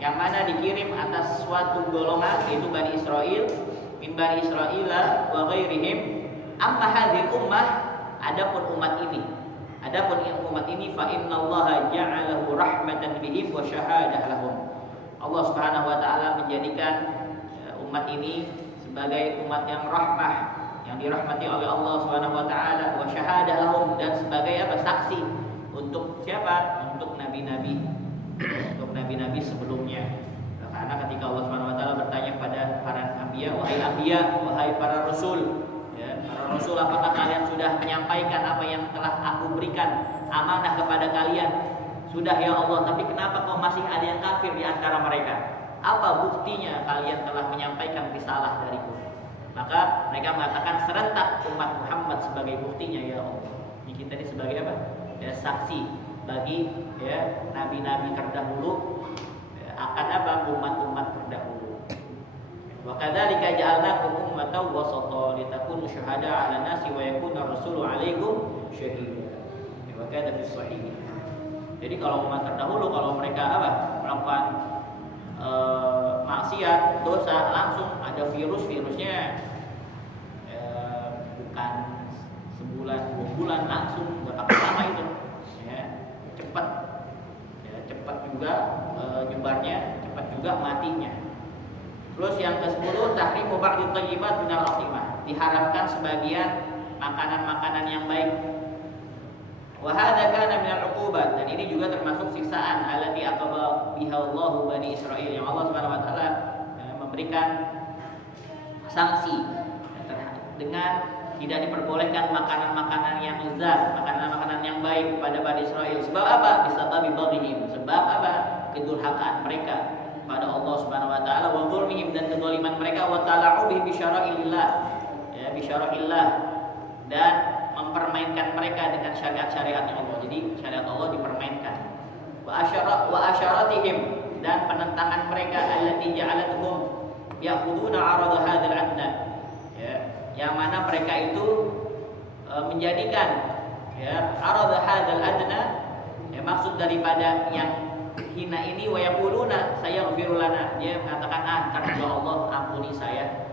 yang mana dikirim atas suatu golongan, yaitu Bani Israel, min Bani Israila wa ghairihim. Amma hadhil ummah, adapun umat ini fa innallaha ja'alahu rahmatan bihim wa syahadah lahum. Allah Subhanahu wa taala menjadikan umat ini sebagai umat yang rahmah, yang dirahmati oleh Allah Subhanahu wa taala, wa syahadah lahum, dan sebagai apa? Saksi untuk siapa? Untuk nabi-nabi, untuk nabi-nabi sebelumnya. Karena ketika Allah Subhanahu wa taala bertanya pada para anbiya, wahai para rasul, ya, para rasul, apakah kalian sudah menyampaikan apa yang telah aku berikan amanah kepada kalian? Sudah ya Allah, tapi kenapa kok masih ada yang kafir di antara mereka? Apa buktinya kalian telah menyampaikan risalah dariku? Maka mereka mengatakan serentak umat Muhammad sebagai buktinya ya Allah. Ini kita ini sebagai apa? Ya, saksi bagi ya nabi-nabi terdahulu ya, akan apa? Umat-umat terdahulu. Wa kadzalika ja'alnakum ummatan wasata litakunu syuhada 'alan nasi wa yakuna rasulu 'alaikum syahida. Wa kadza fi sahih. Jadi kalau umat terdahulu, kalau mereka apa? Melakukan maksiat, dosa, langsung ada virusnya bukan sebulan, 2 bulan, langsung nggak pakai lama itu ya, cepat juga nyebarnya, cepat juga matinya. Terus yang ke-10, tahrimu ba'di thayyibat minal atimah, diharamkan sebagian makanan-makanan yang baik. Wa hadza kana minal 'uqubat, dan ini juga termasuk siksaan allati aqaba biha Allahu Bani Israil, yang Allah Subhanahu wa taala memberikan sanksi dengan tidak diperbolehkan makanan-makanan yang lezat, makanan-makanan yang baik pada Bani Israil. Sebab apa? Bisababi baghihim, sebab apa? Kedurhakaan mereka pada Allah Subhanahu wa taala, wa dzulmihim, dan kezaliman mereka, wa tala'ubi bi syara'illah ya, bi syara'illah, dan mempermainkan mereka dengan syariat-syariatnya Allah. Jadi syariat Allah dipermainkan. Wa asyaratihim, dan penentangan mereka allati ja'alatuhum ya'khuduna 'arada hadzal adna ya, yang mana mereka itu menjadikan ya 'arada hadzal adna ya, maksud daripada yang hina ini, wa yaquluna sayaghfiru lana, dia mengatakan ntar juga Allah ampuni saya,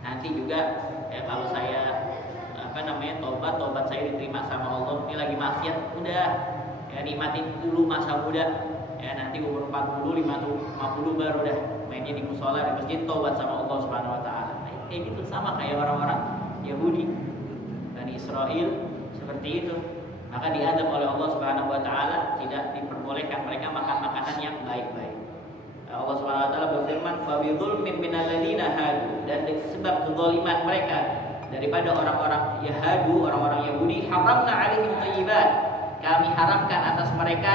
nanti juga ya kalau saya tobat saya diterima sama Allah. Ini lagi maksiat, udah ya nikmatin dulu masa muda. Ya nanti umur 40, 50 baru dah mainnya di musola, di masjid, tobat sama Allah Subhanahu wa taala. Nah, kayak gitu sama kayak orang-orang Yahudi Bani Israel seperti itu. Maka diadab oleh Allah Subhanahu wa taala, tidak diperbolehkan mereka makan makanan yang baik-baik. Allah Subhanahu wa taala berfirman, "Fa bi dzulmin minal ladzina hadu," dan sebab kezaliman mereka daripada orang-orang Yahudi, orang-orang Yahudi, haramna 'alaihim thayyibat. Kami haramkan atas mereka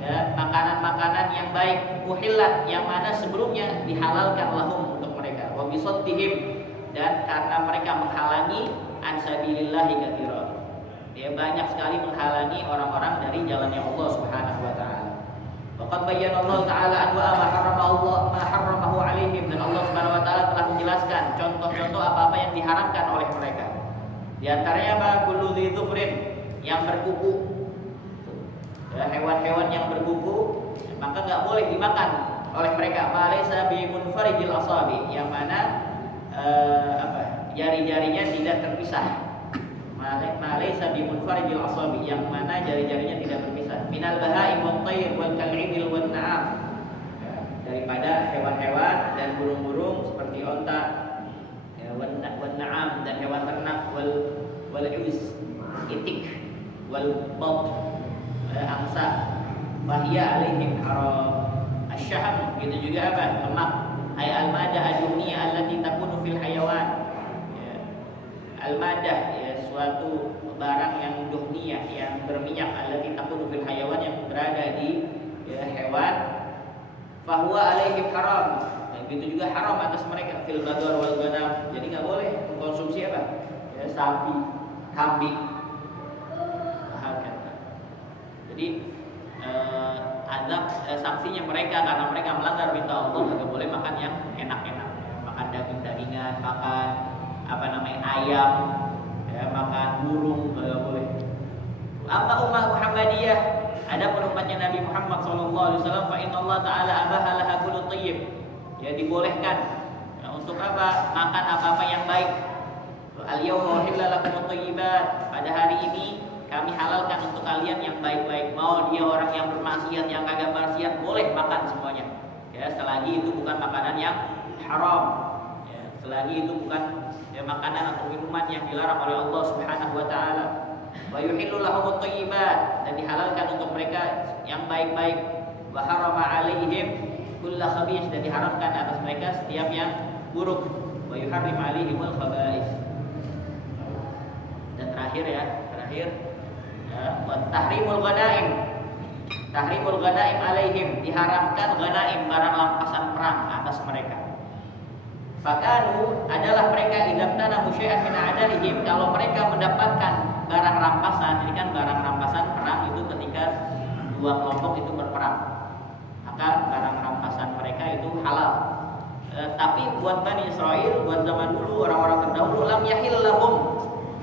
ya makanan-makanan yang baik, uhillat yang mana sebelumnya dihalalkan lahum untuk mereka. Wa bisaddihim, dan karena mereka menghalangi an sabilillahi katsiran. Dia banyak sekali menghalangi orang-orang dari jalannya Allah Subhanahu wa taala. Waqad bayyana Allah taala anwa ma harramahu alaihim, dan Allah Subhanahu wa taala telah menjelaskan contoh-contoh apa-apa yang diharamkan oleh mereka. Di antaranya apa? Kullu dzi dzufrin, yang berkuku. Ya, hewan-hewan yang berkuku maka enggak boleh dimakan oleh mereka. Ma laysa bi munfarijil asabi, yang mana jari-jarinya tidak terpisah. Ma laysa bi munfarijil asabi, yang mana jari-jarinya tidak terpisah. Minal bahaim wat tayr wal kal'idil wan na'am, daripada hewan-hewan dan burung-burung seperti onta, ya, wan na'am, dan hewan ternak, wal us, itik, wal bot, angsa, wahia alaihim haram. Asyham, itu juga apa? Lemak. Ay al-madah ad-dunya allati takunu fil hayawan. Ya. Al-madah, ya, suatu barang yang duhniyah, yang berminyak, allati takunu fil hayawan, yang berada di ya, hewan. Fahuwa alaihim haram. Dan itu juga haram atas mereka, fil badar wal ghanam. Jadi enggak boleh mengkonsumsi apa? Ya, sapi, kambing. Jadi sanksinya mereka karena mereka melanggar perintah Allah, tidak boleh makan yang enak-enak, makan daging-dagingan, makan ayam, ya, makan burung, tidak boleh. Amma ummah Muhammadiyah, adapun umatnya Nabi Muhammad SAW, fa inna Allah Taala abaha laha kullu thayyib, ya dibolehkan ya, untuk apa? Makan apa-apa yang baik. Al-yawma uhilla lakumut thayyibat, pada hari ini kami halalkan untuk kalian yang baik-baik. Mau dia orang yang bermaksiat, yang kagak maksiat, boleh makan semuanya. Ya, selagi itu bukan makanan yang haram. Ya, selagi itu bukan ya, makanan atau minuman yang dilarang oleh Allah Subhanahu wa taala. Wa yuhillu lahumut thayyibat, dan dihalalkan untuk mereka yang baik-baik. Wa harama 'alaihim kullu khabith, dan diharamkan atas mereka setiap yang buruk. Wa yuharrim 'alaihimul khaba'ith. Dan terakhir tahrimul ghanaim. Tahrimul ghanaim alaihim, diharamkan ghanaim, barang rampasan perang atas mereka. Fakanu, adalah mereka idamtana musyai'an min adalihim, kalau mereka mendapatkan barang rampasan. Ini kan barang rampasan perang itu ketika dua kelompok itu berperang, maka barang rampasan mereka itu halal. Tapi buat Bani Israel, buat zaman dulu, orang-orang terdahulu, lam yahil lahum,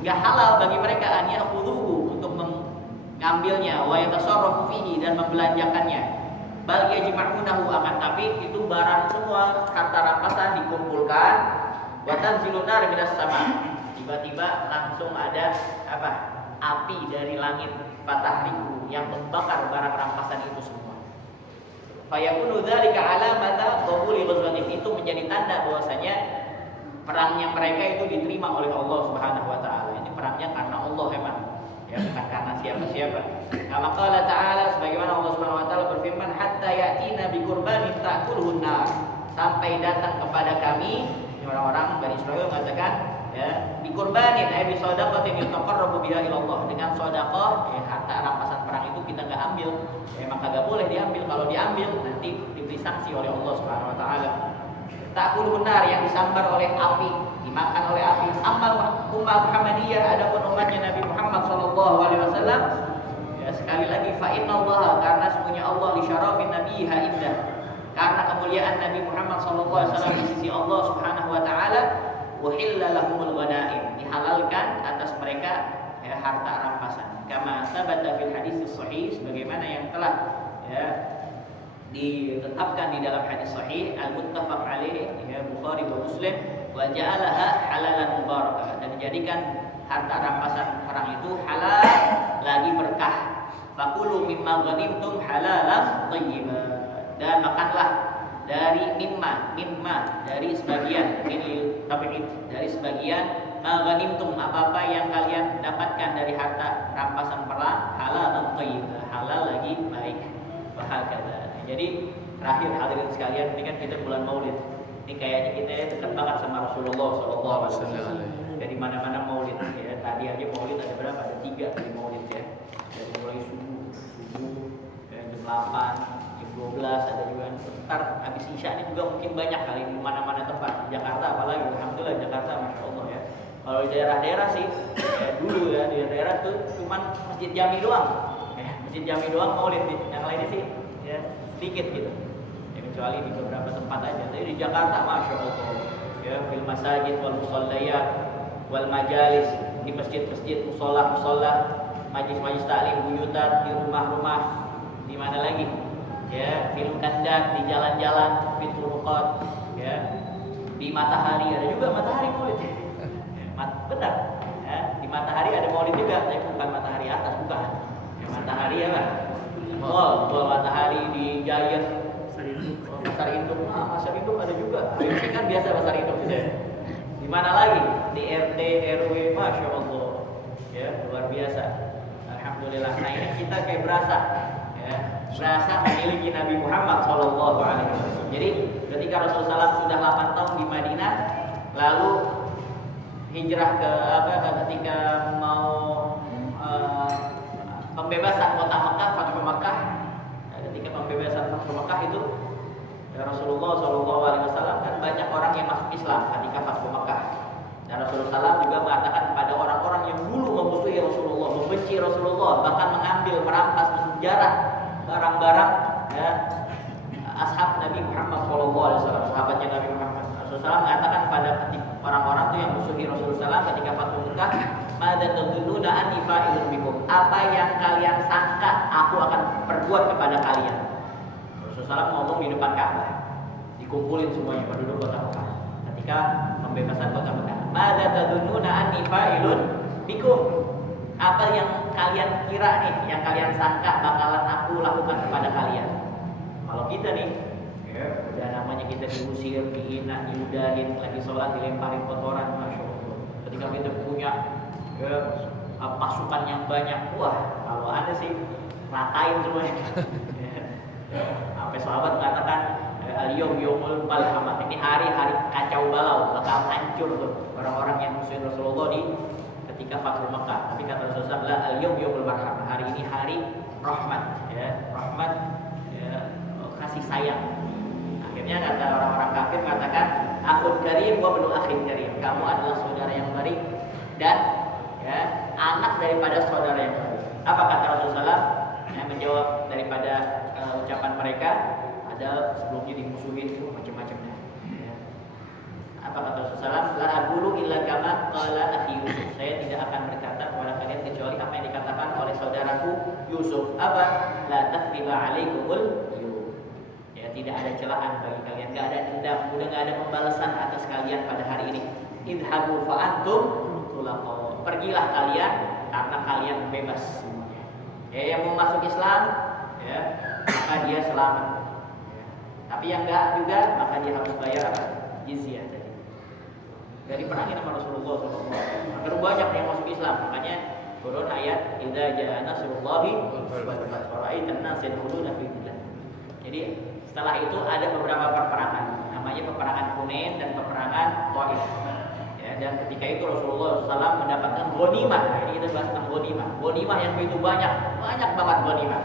enggak halal bagi mereka an ya'khudhuhu, untuk mengambilnya, wa yatasarrafu fihi, dan membelanjakannya. Bal yajma'unahu, akan tapi itu barang semua, harta rampasan dikumpulkan, wa tanzilun nar minas sama, tiba-tiba langsung ada apa? Api dari langit, fatahriku, yang membakar barang rampasan itu semua. Fayakunu dzalika alamata qabuli ghazwatihim, itu menjadi tanda bahwasanya perangnya mereka itu diterima oleh Allah Subhanahu wa taala. Ini perangnya karena Allah memang, ya, bukan karena siapa-siapa. Kama qala ta'ala, sebagaimana Allah Subhanahu wa taala berfirman, hatta ya'tina bi qurbanin ta'kulun nar, sampai datang kepada kami, orang-orang Bani Israil mengatakan, ya, bi qurbanin ay bi shadaqatin yataqarrabu biha ila Allah, dengan sedekah, ya, harta rampasan perang itu kita enggak ambil, ya, maka enggak boleh diambil. Kalau diambil nanti diberi sanksi oleh Allah Subhanahu wa taala. Ta'kulun nar, yang disambar oleh api, dimakan oleh api. Amal ummah Muhammadiyah, adapun umatnya Nabi Muhammad sallallahu alaihi wasallam, ya, sekali lagi fa innallaha, karena sesungguhnya Allah li syarafin nabiyha indah, karena kemuliaan Nabi Muhammad sallallahu alaihi wasallam di sisi Allah Subhanahu wa taala, uhilla lahumul ghanaim, dihalalkan atas mereka, ya, harta rampasan. Kama sabata fil hadis sahih, sebagaimana yang telah, ya, ditetapkan di dalam hadis sahih al-muttafaq alaih, ya, Bukhari dan Muslim, wa ja'alaha halalan mubarakah, dan dijadikan harta rampasan perang itu halal lagi berkah. Fakulu mimma ghanimtum halalan thayyiban. Dan makanlah dari mimma dari sebagian dari sebagian ghanimtum apa-apa yang kalian dapatkan dari harta rampasan perang halalan thayyiban, halal lagi baik. Bahakala. Jadi terakhir hadirin sekalian, ini kan kita bulan Maulid. Ini kayaknya kita dekat banget sama Rasulullah SAW. Dari mana-mana Maulid ya. Tadi aja Maulid ada berapa? Ada 3 dari Maulid ya. Dari mulai subuh jam 8, jam 12 ada juga. Ntar habis Isya ini juga mungkin banyak kali di mana-mana tempat. Di Jakarta apalagi, alhamdulillah Jakarta masya Allah ya. Kalau di daerah-daerah sih ya, dulu ya di daerah tuh cuman Masjid Jami doang. Masjid Jami doang Maulid, yang lainnya sih ya sedikit gitu. Ya, kecuali di beberapa tempat aja. Tapi di Jakarta masya Allah ya, fil masajid wal musallayat wal majalis, di masjid-masjid, musola, majlis-majlis taklim, buyutan, di rumah-rumah, di mana lagi? Ya, film kandat, di jalan-jalan, di turuqat, ya, di matahari ada juga matahari Maulid. Benar. Ya, di matahari ada Maulid juga, tapi bukan matahari atas, bukan. Ya, matahari ya kan. Mall matahari di Giant, pasar induk. Pasar induk ada juga. Ini kan biasa pasar induk gitu ya. Di mana lagi? Di RT RW, masya Allah, ya luar biasa. Alhamdulillah. Nah ini kita kayak berasa, ya, berasa memiliki Nabi Muhammad SAW. Jadi ketika Rasulullah SAW sudah 8 tahun di Madinah, lalu hijrah ke ketika mau pembebasan kota Mekah, Fathu Mekah. Ketika pembebasan Fathu Mekah itu Rasulullah SAW kan banyak orang yang masuk Islam ketika Fathu Mekah. Dan Rasulullah SAW juga mengatakan kepada orang-orang yang dulu memusuhi Rasulullah, membenci Rasulullah, bahkan mengambil, merampas, menjarah barang-barang ya, ashab Nabi Muhammad SAW, sahabatnya Nabi Muhammad. Rasulullah SAW mengatakan kepada orang-orang itu yang musuhi Rasulullah SAW ketika Fathu Mekah, "Madza tadhunnuna anni fa'ilun bikum?" Apa yang kalian sangka aku akan perbuat kepada kalian? Rasulullah SAW ngomong di depan Ka'bah, dikumpulin semuanya penduduk kota Mekah ketika pembebasan kota Mekah. "Madza tadhunnuna anni fa'ilun bikum?" Apa yang kalian kira nih, yang kalian sangka bakalan aku lakukan kepada kalian? Kalau kita nih, ya, udah namanya kita diusir, dihina, diudahin, lagi sholat dilemparin kotoran, masya Allah. Ketika kita punya ya, pasukan yang banyak, wah kalau ada sih ratain semuanya. Sampai sahabat mengatakan al-yawm yawmul balhamah, ini hari-hari kacau balau, bakal hancur tuh orang-orang yang musuhin Rasulullah di ketika Fathu Mekah. Tapi kata Rasulullah, al-yawm yawmul balhamah, hari ini hari rahmat, ya, rahmat, ya, kasih sayang. Akhirnya kata orang-orang kafir mengatakan, akhun karim wa ibnu akhin karim, kamu adalah saudara yang baik dan ya, anak daripada saudara yang baik. Apa kata Rasulullah? Yang menjawab daripada ucapan mereka, ada sebelumnya dimusuhin itu macam-macamnya. Ya. Apa kata Rasulullah? La aqulu illa kama qala akhi Yusuf. Saya tidak akan berkata kepada kalian kecuali apa yang dikatakan oleh saudaraku Yusuf. Apa? La tathriba alaikumul yawm. Ya, tidak ada celaan bagi kalian, enggak ada dendam, udah enggak ada pembalasan atas kalian pada hari ini. Idhabu fa antum tulaqa. Pergilah kalian karena kalian bebas semuanya. Ya, yang mau masuk Islam, ya, maka dia selamat. Ya. Tapi yang enggak juga, maka dia harus bayar apa? Jizyah tadi. Dari perangin sama Rasulullah SAW. Terus banyak yang masuk Islam, makanya turun ayat idza jaa nasrullahi wal fath wa ra'aitan nasa yadkhuluna fi dinillah. Jadi setelah itu ada beberapa peperangan, namanya peperangan Hunain dan peperangan Thaif. Ya, dan ketika itu Rasulullah SAW mendapatkan ghanimah. Nah, ini kita bahas tentang ghanimah. Ghanimah yang begitu banyak banget ghanimah.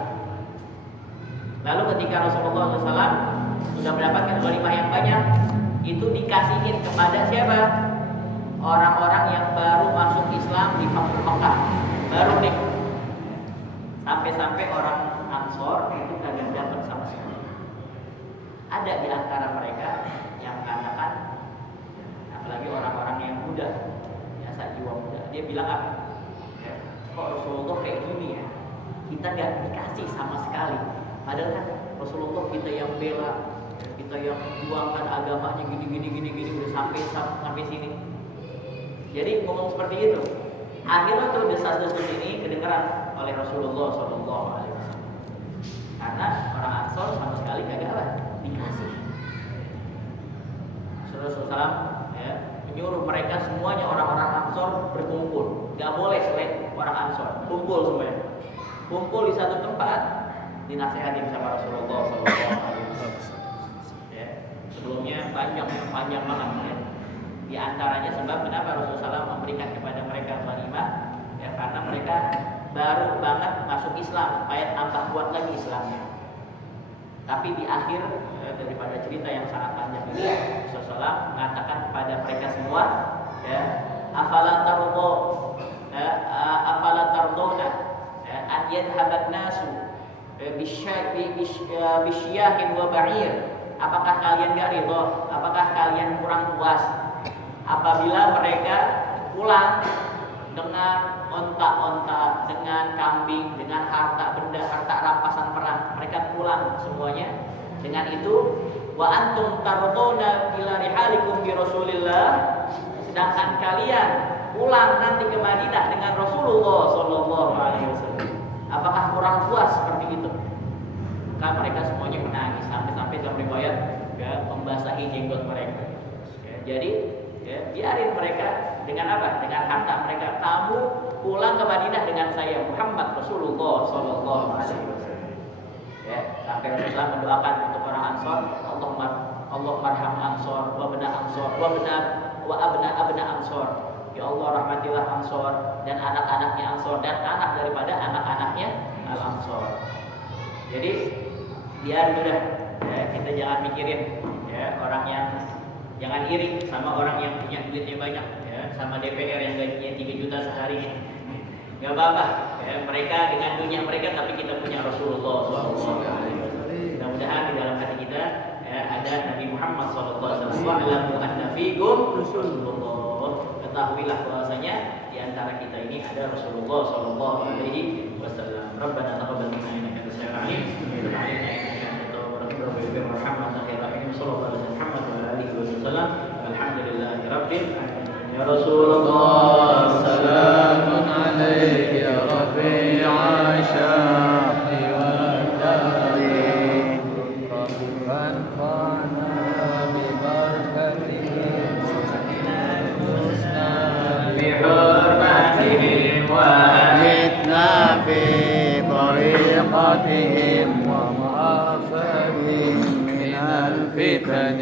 Lalu ketika Rasulullah SAW sudah mendapatkan ghanimah yang banyak, itu dikasihin kepada siapa? Orang-orang yang baru masuk Islam di Fathu Mekah, baru nih. Sampai-sampai orang Ansor itu kagak dapat sama sekali. Ada di antara mereka yang mengatakan, apalagi orang-orang yang muda, biasa jiwa muda, dia bilang apa? Ya, kok Rasulullah kayak gini ya? Kita nggak dikasih sama sekali. Padahal kan Rasulullah kita yang bela, kita yang juangkan agamanya gini udah sampai sini. Jadi ngomong seperti itu, Akhirnya tuh desas-desus ini kedengaran oleh Rasulullah SAW. Karena orang Ansor sama sekali kagak lah dikasih. Rasulullah SAW ya, menyuruh mereka semuanya orang-orang Ansor berkumpul. Gak boleh selain orang Ansor, kumpul semuanya. Kumpul di satu tempat, dinasihatin sama Rasulullah SAW. Ya, sebelumnya panjang banget ya. Di antaranya sebab kenapa Rasulullah SAW memberikan kepada mereka ghanimah ya, karena mereka baru banget masuk Islam supaya tambah kuat lagi Islamnya. Tapi di akhir ya, daripada cerita yang sangat panjang ini, Rasulullah SAW mengatakan kepada mereka semua ya, afala tardona an yadhhaban nasu bisyahin wa ba'ir. Apakah kalian gak ridho? Apakah kalian kurang puas apabila mereka pulang dengan onta-onta, dengan kambing, dengan harta benda, harta rampasan perang? Mereka pulang semuanya dengan itu. Wa antum tardona ila rihalikum bi Rasulillah, sedangkan kalian pulang nanti ke Madinah dengan Rasulullah sallallahu alaihi wasallam. Apakah kurang puas seperti itu? Maka mereka semuanya menangis sampai-sampai dalam riwayat ya, membasahi jenggot mereka. Ya, jadi ya, biarin mereka dengan apa? Dengan harta mereka. Kamu pulang ke Madinah dengan saya Muhammad Rasulullah sallallahu alaihi wasallam. Ya, sampai Rasulullah mendoakan untuk orang Ansor, Allah marham Ansor, wa abna Ansor. Ya Allah rahmatilah Ansor dan anak-anaknya Ansor dan anak daripada anak-anaknya Al-Ansor. Jadi biar udah ya, kita jangan mikirin ya, orang yang jangan iri sama orang yang punya duitnya banyak ya, sama DPR yang gajinya 3 juta sehari. Gak apa-apa ya, mereka dengan dunia mereka, tapi kita punya Rasulullah SAW. Mudah-mudahan di dalam hati kita ya, ada Nabi Muhammad SAW. Wa'lamu anna fikum Rasulullah. Ketahuilah bahwasanya di antara kita ini ada Rasulullah sallallahu alaihi wasallam. Rabbana taqabbal minna innaka antas samiul alim. Wa alaina innaka antat tawwabur rahim. Muhammad sallallahu alaihi Muhammad wa alihi wasallam. Alhamdulillahi rabbil alamin. Ya Rasulullah salamun alayka ya rafi'a syahri wa dari rabbana bi barakatihi بحرمتهم وأمتنا في طريقتهم ومعافاتهم من الفتن